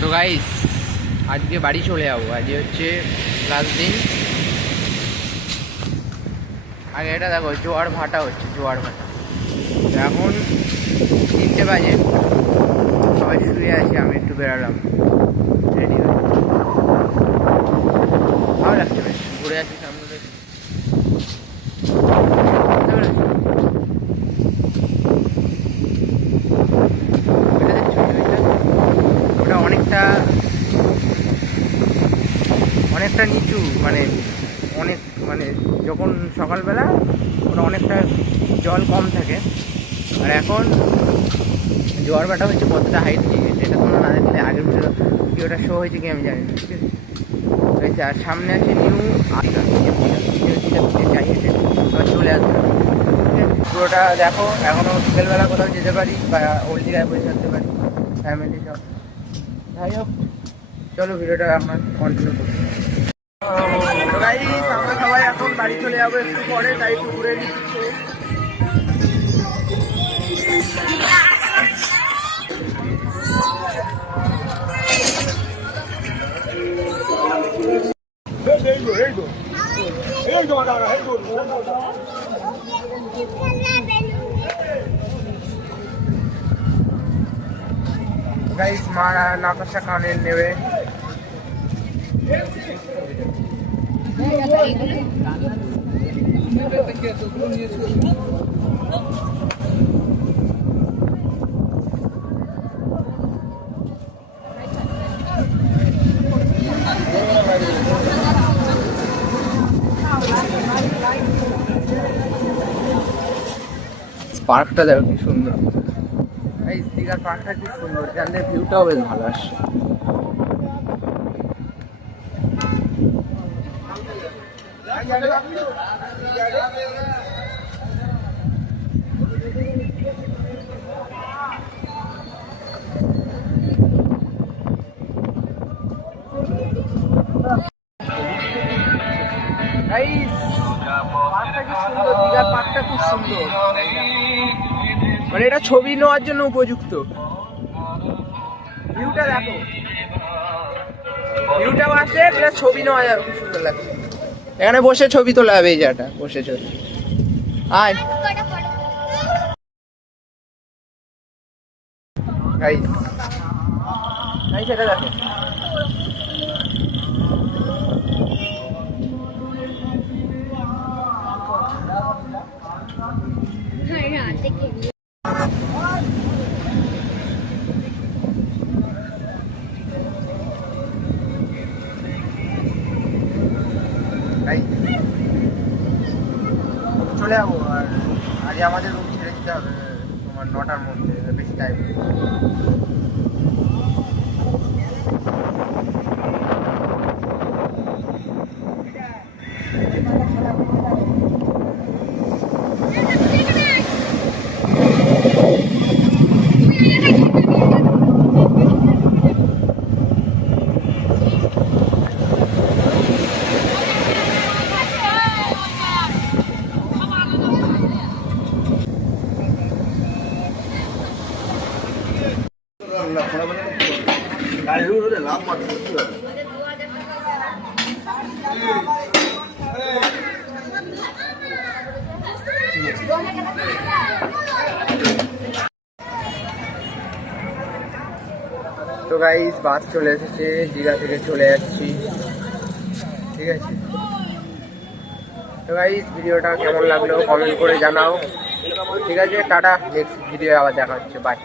তো গাইস আজকে বাড়ি চলে যাব। আজকে হচ্ছে লাস্ট দিন। আগে এটা দেখো, জোয়ার ভাটা হচ্ছে, জোয়ার ভাটা। এখন তিনটে বাজে। সবাই শুয়ে আছি, আমি একটু বেরালাম। রেডি হয়ে। ভালো লাগছে বেশ, ঘুরে আছি সামনে থেকে। বুঝতে পেরেছ? ওটা দেখছ ছবিটা? ওটা অনেকটা অনেকটা নিচু মানে অনেক মানে যখন সকালবেলা ওটা অনেকটা জল কম থাকে। আর এখন জোয়ার ভাটা হচ্ছে কতটা হাইট নিয়ে গেছে এটা তোমরা না দেখলে আগের ভিডিও ওটা শো হয়েছে কি আমি জানি না ঠিক আছে? আর সামনে আছে নিউ আশা চাইছে এবার চলে আসবে? পুরোটা দেখো এখনও বিকেলবেলা কোথাও যেতে পারি বা ওল্ড দিঘায় বসে থাকতে পারি ফ্যামিলি সব। যাই হোক চলো ভিডিওটা আপনার কন্টিনিউ করি তো guys, আমরা সবাই এখন বাড়ি চলে যাব একটু পরে, তাই ঘুরে নিচ্ছে। গাইস মারা নাতাশা কানের নেবে। পার্কটা দেখো কি সুন্দর। এই দীঘার পার্কটা কি সুন্দর জানলে ভিউটাও বেশ ভালো আসছে পার্কটা খুব সুন্দর মানে এটা ছবি নেওয়ার জন্য উপযুক্ত। ভিউটা দেখো। ভিউটাও আসে, প্লাস ছবি নেওয়া যাবে খুব সুন্দর লাগছে। এখানে বসে ছবি তোলা হবে এই জায়গাটা বসে ছবি। আয়। দেখো। চলে যাব আর আজ আমাদের রুম ছেড়ে দিতে হবে তোমার নটার মধ্যে বেশি টাইম তো গাইস বাস চলে এসেছে, দীঘা থেকে চলে যাচ্ছি। ঠিক আছে? তো গাইস ভিডিওটা কেমন লাগল? কমেন্ট করে জানাও। ঠিক আছে, টাটা নেক্সট ভিডিও আবার দেখা হচ্ছে। বাই